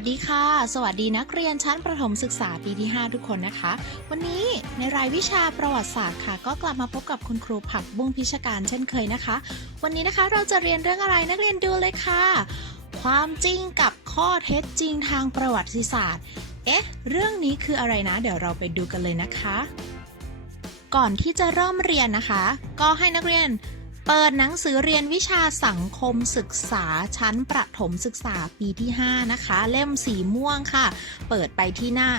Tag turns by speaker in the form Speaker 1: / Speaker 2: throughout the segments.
Speaker 1: วัสดีค่ะ สวัสดีนักเรียนชั้นประถมศึกษาปีที่ 5 ทุกคนนะคะ วันนี้ในรายวิชาประวัติศาสตร์ค่ะ ก็กลับมาพบกับคุณครูผักบุ้งพิชการเช่นเคยนะคะ วันนี้นะคะเราจะเรียนเรื่องอะไรนักเรียนดูเลยค่ะ ความจริงกับข้อเท็จจริงทางประวัติศาสตร์ เอ๊ะ เรื่องนี้คืออะไรนะ เดี๋ยวเราไปดูกันเลยนะคะ ก่อนที่จะเริ่มเรียนนะคะ ก็ให้นักเรียน เปิดหนังสือเรียนวิชาสังคมศึกษาชั้นประถมศึกษาปีที่ 5 นะคะ เล่มสีม่วงค่ะ เปิดไปที่หน้า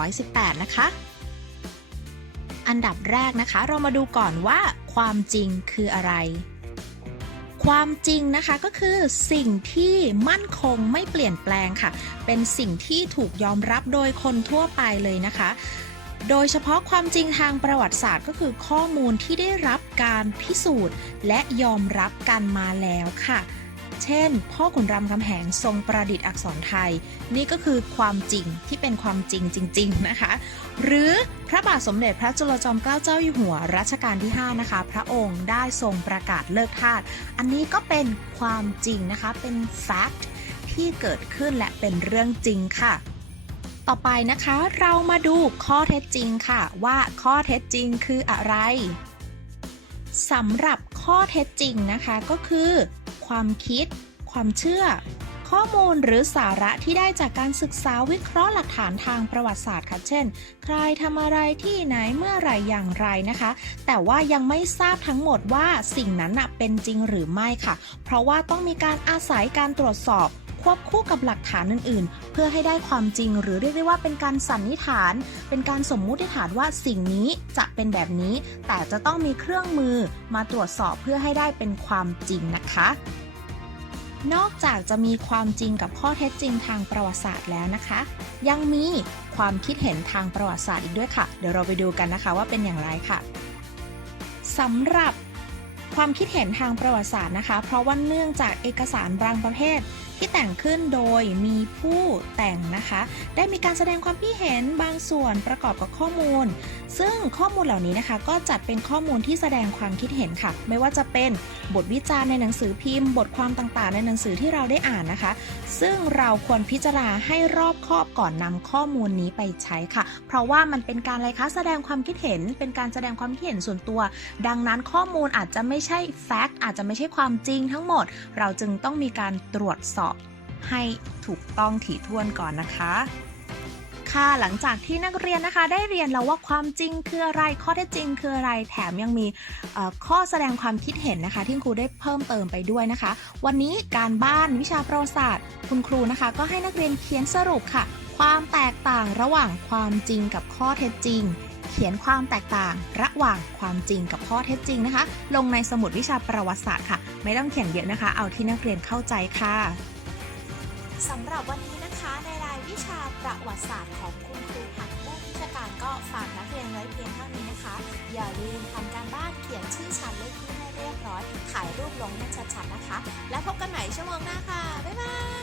Speaker 1: 118 นะคะ อันดับแรกนะคะ เรามาดูก่อนว่าความจริงคืออะไร ความจริงนะคะก็คือสิ่งที่มั่นคงไม่เปลี่ยนแปลงค่ะ เป็นสิ่งที่ถูกยอมรับโดยคนทั่วไปเลยนะคะ โดยเฉพาะความจริงทางประวัติศาสตร์ก็คือข้อมูลที่ได้รับการพิสูจน์ และยอมรับกันมาแล้วค่ะ เช่น พ่อขุนรามคำแหงทรงประดิษฐ์อักษรไทย นี่ก็คือความจริงที่เป็นความจริงจริง ๆนะคะ หรือพระบาทสมเด็จพระจุลจอมเกล้าเจ้าอยู่หัวรัชกาลที่ 5 นะคะ พระองค์ได้ทรงประกาศเลิกทาสอันนี้ก็เป็นความจริงนะคะเป็น fact ที่เกิดขึ้นและเป็นเรื่องจริงค่ะ ต่อไปนะคะเรามาดูข้อเท็จจริงค่ะ ว่าข้อเท็จจริงคืออะไรสำหรับข้อเท็จจริงนะคะก็คือ ความคิด ความเชื่อ ข้อมูลหรือสาระที่ได้จากการศึกษาวิเคราะห์หลักฐานทางประวัติศาสตร์ค่ะ เช่น ใครทำอะไรที่ไหนเมื่อไรอย่างไรนะคะ แต่ว่ายังไม่ทราบทั้งหมดว่าสิ่งนั้นเป็นจริงหรือไม่ค่ะ เพราะว่าต้องมีการอาศัยการตรวจสอบ ควบคู่กับหลักฐานอื่นๆ เพื่อให้ได้ความจริง หรือเรียกได้ว่าเป็นการสันนิษฐาน เป็นการสมมุติฐานว่าสิ่งนี้จะเป็นแบบนี้ แต่จะต้องมีเครื่องมือมาตรวจสอบเพื่อให้ได้เป็นความจริงนะคะนอกจากจะมีความจริงกับข้อเท็จจริงทางประวัติศาสตร์แล้วนะคะ ยังมีความคิดเห็นทางประวัติศาสตร์อีกด้วยค่ะ เดี๋ยวเราไปดูกันนะคะว่าเป็นอย่างไรค่ะสำหรับความคิดเห็นทางประวัติศาสตร์นะคะ เพราะว่าเนื่องจากเอกสารบางประเภท ที่แต่งขึ้นโดยมีผู้แต่งนะคะ ได้มีการแสดงความคิดเห็นบางส่วนประกอบกับข้อมูล ซึ่งข้อมูลเหล่านี้นะคะ ก็จัดเป็นข้อมูลที่แสดงความคิดเห็นค่ะ ไม่ว่าจะเป็นบทวิจารณ์ในหนังสือพิมพ์ บทความต่างๆ ในหนังสือที่เราได้อ่านนะคะ ซึ่งเราควรพิจารณาให้รอบคอบก่อนนำข้อมูลนี้ไปใช้ค่ะ เพราะว่ามันเป็นการอะไรคะแสดงความคิดเห็น เป็นการแสดงความคิดเห็นส่วนตัว ดังนั้นข้อมูลอาจจะไม่ใช่แฟกต์อาจจะไม่ใช่ความจริงทั้งหมด เราจึงต้องมีการตรวจสอบ ให้ถูกต้องถี่ถ้วนก่อนนะคะค่ะหลังจากที่นักเรียนนะคะได้เรียนแล้วว่าความจริงคืออะไรข้อเท็จจริงคืออะไรแถมยังมีข้อแสดงความคิดเห็นนะคะ ที่ครูได้เพิ่มเติมไปด้วยนะคะ วันนี้การบ้านวิชาประวัติศาสตร์ คุณครูนะคะ ก็ให้นักเรียนเขียนสรุปค่ะ ความแตกต่างระหว่างความจริงกับข้อเท็จจริง เขียนความแตกต่างระหว่างความจริงกับข้อเท็จจริงนะคะ ลงในสมุดวิชาประวัติศาสตร์ค่ะ ไม่ต้องเขียนเยอะนะคะ เอาที่นักเรียนเข้าใจค่ะ สำหรับวันนี้นะคะในรายวิชาประวัติศาสตร์ของคุณครูผักบุ้งพิชการก็ฝากนักเรียนไว้เพียงเท่านี้นะคะ อย่าลืมทำการบ้านเขียนชื่อชั้นเลขที่ให้เรียบร้อย ถ่ายรูปลงให้ชัดๆนะคะ แล้วพบกันใหม่ชั่วโมงหน้าค่ะ บ๊ายบาย